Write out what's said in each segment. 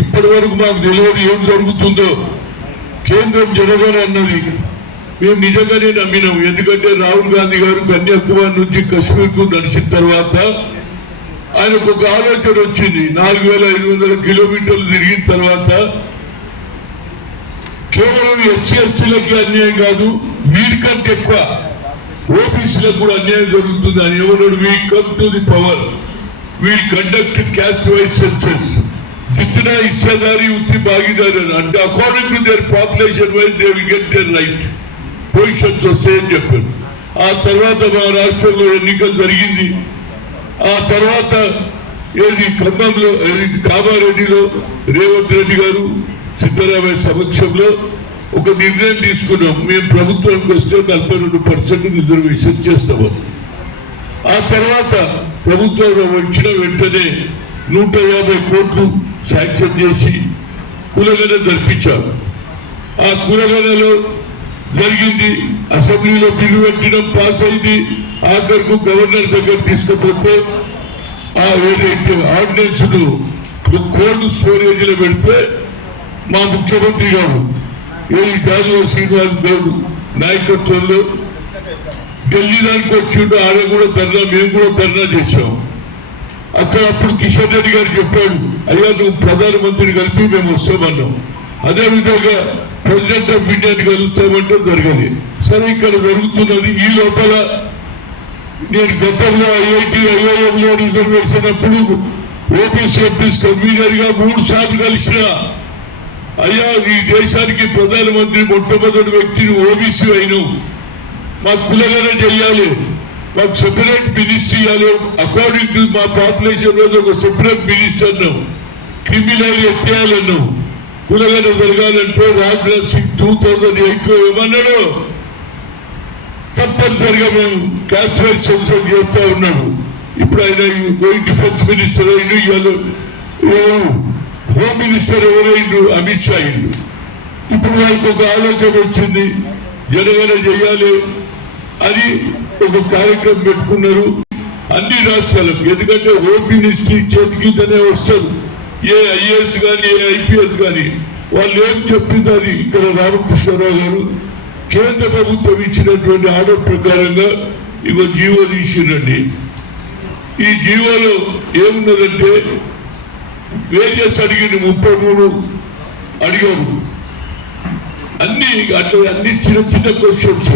ఇప్పటి వరకు మాకు తెలియదు ఏం జరుగుతుందో. కేంద్రం జరగని అన్నది మేము నిజంగానే నమ్మినాం. ఎందుకంటే రాహుల్ గాంధీ గారు కన్యాకుమారి నుంచి కశ్మీర్కు నడిచిన తర్వాత ఆయనకు ఒక ఆలోచన వచ్చింది. 4500 కిలోమీటర్లు తిరిగిన తర్వాత కేవలం ఎస్సీ ఎస్టీలకి అన్యాయం కాదు, వీరికంటే ఎక్కువ ఓబీసీలకు కూడా అన్యాయం జరుగుతుంది అని ఏమన్నాడు. We come to the power, we conduct caste wise census, జిतना हिस्सेदारी उतनी भागीदारी అంటే according to their population wise they will get their right positions వస్తాయని చెప్పారు. ఆ తర్వాత మా రాష్ట్రంలో ఎన్నికలు జరిగింది. ఆ తర్వాత ఏది ఖమ్మంలో కామారెడ్డిలో రేవంత్ రెడ్డి గారు సిద్ధరామయ్య సమక్షంలో ఒక నిర్ణయం తీసుకున్నాం. మేము ప్రభుత్వానికి వస్తే 42% రిజర్వేషన్ చేస్తామని. ఆ తర్వాత ప్రభుత్వం వచ్చిన వెంటనే 150 కోట్లు శాంక్షన్ చేసి కులగణ జరిపించారు. ఆ కులగణలో జరిగింది. అసెంబ్లీలో బిల్లు పెట్టడం పాస్ అయింది. ఆఖరుకు గవర్నర్ దగ్గర తీసుకుపోతే ఆ ఏదైతే ఆర్డినెన్స్ కోల్డ్ స్టోరేజ్ లో పెడితే మా ముఖ్యమంత్రి గారు ఏది గాజువాక శ్రీనివాస్ గౌడ్ నాయకత్వంలో ఢిల్లీ దానికి వచ్చిండు. ఆడ కూడా ధర్నా, మేము కూడా ధర్నా చేశాం. అక్కడ అప్పుడు కిషన్ రెడ్డి గారు చెప్పాడు, అయ్యా నువ్వు ప్రధానమంత్రిని కలిపి మేము వస్తామన్నాం. అదేవిధంగా ప్రెసిడెంట్ ఆఫ్ ఇండియాని కలుగుతామంటే జరగదు. సరే ఇక్కడ జరుగుతున్నది. ఈ లోపల నేను గతంలో ఐఐఎంలో రిజర్వేషన్ అప్పుడు ఓబీసీ ఎంపీస్ కన్వీనర్ గా 3 సార్లు కలిసిన. అయ్యా ఈ దేశానికి ప్రధానమంత్రి మొట్టమొదటి వ్యక్తిని ఓబీసీ అయినావు, మాకు కులగణ చెయ్యాలి, మాకు సెపరేట్ మినిస్ట్రీ ఇవ్వాలి, అకార్డింగ్ టు మా పాపులేషన్ మీద ఒక సెపరేట్ మినిస్టర్ అన్నావు, క్రిమినల్ ఎత్తేయాలన్నావు, కులగణ జరగాలంటే రాజ్నాథ్ సింగ్ 2008లో ఏమన్నాడు, తప్పనిసరిగా మేము క్యాస్ట్ వైజ్ సెన్సస్ చేస్తా ఉన్నాడు. ఇప్పుడు ఆయన డిఫెన్స్ మినిస్టర్ అయిండు, హోమ్ మినిస్టర్ ఎవరైండు, అమిత్ షా అయిండు. ఇప్పుడు వాళ్ళకి ఒక ఆలోచన వచ్చింది, జనగణ చేయాలి అని ఒక కార్యక్రమం పెట్టుకున్నారు అన్ని రాష్ట్రాలకు. ఎందుకంటే హోమ్ మినిస్ట్రీ చేతికితనే వస్తారు. ఏ ఐఏఎస్ కానీ ఏ ఐపీఎస్ కానీ వాళ్ళు ఏం చెప్పింది అది ఇక్కడ రామకృష్ణారావు గారు కేంద్ర ప్రభుత్వం ఇచ్చినటువంటి ఆర్డర్ ప్రకారంగా ఇగో జీవో తీసిరండి. ఈ జీవోలో ఏమున్నదంటే వేజెస్ అడిగింది 33 అడిగారు. అన్ని అట్లా అన్ని చిన్న చిన్న క్వశ్చన్స్.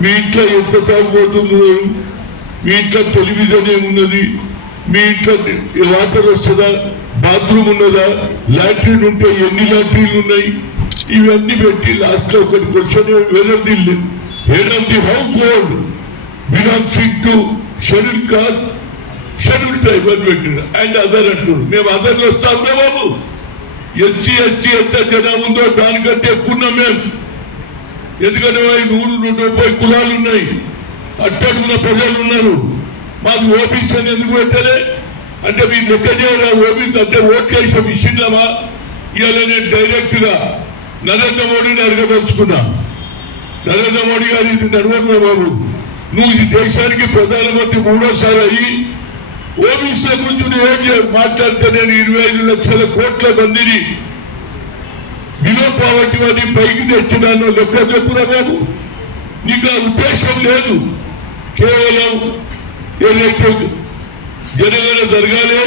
మీ ఇంట్లో ఎంత తాగుబోతుందో, మీ ఇంట్లో టెలివిజన్ ఏమున్నది, మీ ఇంట్లో వాటర్ వస్తుందా, బాత్రూమ్ ఉన్నదా, లాట్రిన్ ఉంటే ఎన్ని లాట్రిన్లు ఉన్నాయి, ఇవన్నీ పెట్టి లాస్ట్ లో ఒకటి question, whether the head of the household belonging to schedule caste, schedule tribe అని పెట్టిన అండ్ అదర్ అంటున్నారు. మేము అదర్లు వస్తాంలే బాబు, ఎస్సీ ఎస్టీ ఎంత జనం ఉందో దానికంటే ఎక్కున్నాం మేము. ఎందుకంటే 100-130 కులాలు ఉన్నాయి, అట్టడుగున ప్రజలు ఉన్నారు. మాకు ఓబీసీ అని ఎందుకు పెట్టలే అంటే మీరు లెక్క చేయరా, ఓబీసీ అంటే ఓట్లేసాం ఇచ్చినామా. ఇవాళ నేను డైరెక్ట్ గా నరేంద్ర మోడీని అడగదలుచుకున్నా. నరేంద్ర మోడీ గారు ఇది నడవదు బాబు, నువ్వు ఈ దేశానికి ప్రధానమంత్రి 3వ అయ్యి ఓబీసీల గురించి నువ్వేం మాట్లాడితే నేను 25 లక్షల కోట్ల మందిని బిలో పావర్టీ వాడిని పైకి తెచ్చినాను లెక్క చెప్పురా బాబు. నీకు ఆ ఉద్దేశం లేదు. కేవలం ఏదైతే జనగణ జరగాలి,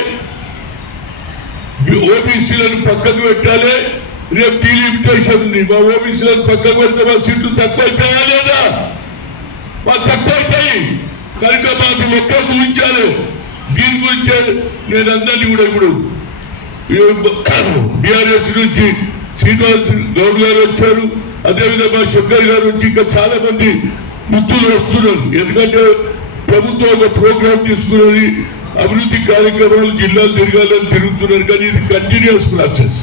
ఓబీసీలను పక్కకు పెట్టాలి. రేపు డీలిమిటేషన్ ఉంది, మా ఓబీసీలను పక్కకు పెడితే మా సీట్లు తక్కువ అవుతాయా లేదా? మా తక్కువ అవుతాయి కనుక మాకు లెక్క గురించాలి. దీని గురించే నేను అందరినీ కూడా ఇప్పుడు బీఆర్ఎస్ నుంచి శ్రీనివాస్ గౌడ్ గారు వచ్చారు, అదేవిధంగా శంకర్ గారు వచ్చి ఇంకా చాలా మంది మిత్రులు వస్తున్నారు. ఎందుకంటే ప్రభుత్వం ఒక ప్రోగ్రాం తీసుకున్నది, అభివృద్ధి కార్యక్రమాలు జిల్లాలు తిరగాలని తిరుగుతున్నారు. కానీ ఇది కంటిన్యూస్ ప్రాసెస్.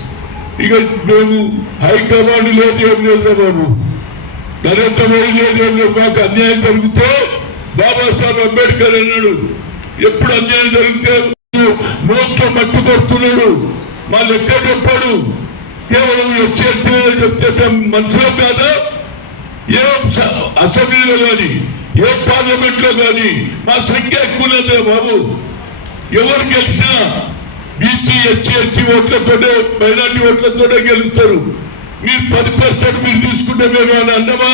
ఇక మేము హైకమాండ్ లేదు ఏం లేదు బాబు, నరేంద్ర మోడీ లేదు ఏం లేదు. మాకు అన్యాయం జరిగితే బాబాసాహెబ్ అంబేద్కర్ అన్నాడు, ఎప్పుడు అన్యాయం జరిగితే నోట్లో మట్టి కొడుతున్నాడు, మా లెక్క చెప్పాడు. కేవలం ఎస్సీ చెప్తే మనుషులం కాదా? ఏ అసెంబ్లీలో కానీ ఏ పార్లమెంట్ లో కానీ మా సంఖ్య ఎక్కువ లేదే బాబు. ఎవరు గెలిచినా బీసీ ఎస్సీ ఎస్టీ ఓట్లతోనే మైనార్టీ ఓట్లతోనే గెలుస్తారు. మీరు 10% మీరు తీసుకుంటే మేము అని అన్నమా?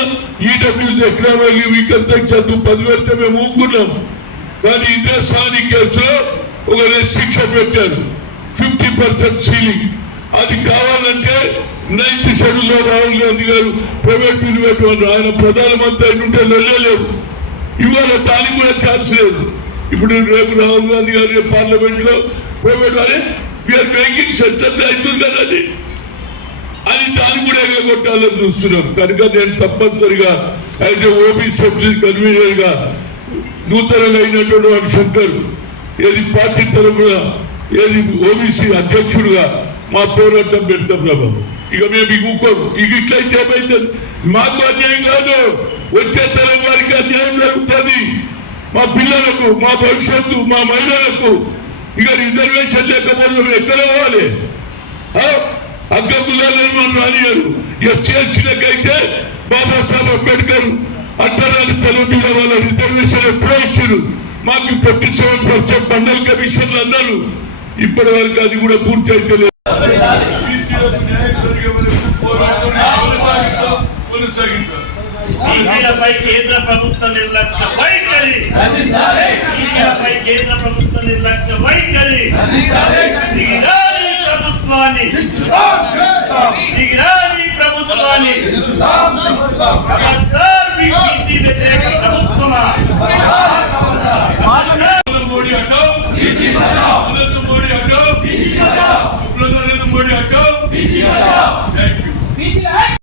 ఈడబ్ల్యూస్ ఎకనామిక్ వీకర్ సెక్షన్ 10 పెడితే మేము ఊరుకున్నాం. కానీ ఇదే సాని కేసులో ఒక రెస్ట్రిక్షన్ పెట్టారు, 50% సీలింగ్. అది కావాలంటే 9th షెడ్యూల్లో రాహుల్ గాంధీ గారు ప్రైవేట్ బిల్లు పెట్టమన్నారు. ఆయన ప్రధానమంత్రి ఉంటే వెళ్ళలేదు. ఇవాళ దానికి కూడా ఛాన్స్ లేదు. ఇప్పుడు రేపు రాహుల్ గాంధీ గారి పార్లమెంట్ లో ప్రైవేట్ వారే వీఆర్ మేకింగ్ సెన్సస్ అవుతుందని అది దాన్ని కూడా ఎగగొట్టాలని చూస్తున్నారు. కనుక నేను తప్పనిసరిగా అయితే ఓబీసీ కన్వీనర్ గా నూతనంగా అయినటువంటి వాడు శంకర్ ఏది పార్టీ తరఫున ఏది ఓబీసీ అధ్యక్షుడుగా మా పోరాటం పెడతాం బాబు. ఇక మేము ఇగుకోరు. ఇక ఇట్లయితే ఏమైతుంది? మాకు అన్యాయం కాదు, వచ్చే తరం వారికి అన్యాయం జరుగుతుంది. మా పిల్లలకు, మా భవిష్యత్తు, మా మహిళలకు ఇక రిజర్వేషన్ లేకపోతే మేము ఎక్కడ పోవాలి? అగ్గకులని మనం రానియారు. ఎస్సీలకైతే బాబాసాహెబ్ అంబేద్కర్ అంటరాని తెలుగు వాళ్ళ రిజర్వేషన్ ఎప్పుడో ఇచ్చారు. మాకు 57% మండల్ కమిషన్లు అన్నారు. ఇప్పటి వరకు అది కూడా పూర్తి అయితే లేదు. బీసీలపై కేంద్ర ప్రభుత్వ నిర్లక్ష్య వైఖరి, బీసీలపై కేంద్ర ప్రభుత్వ నిర్లక్ష్య వైఖరి, దిగిరాని ప్రభుత్వాన్ని, దిగిరాని ప్రభుత్వాన్ని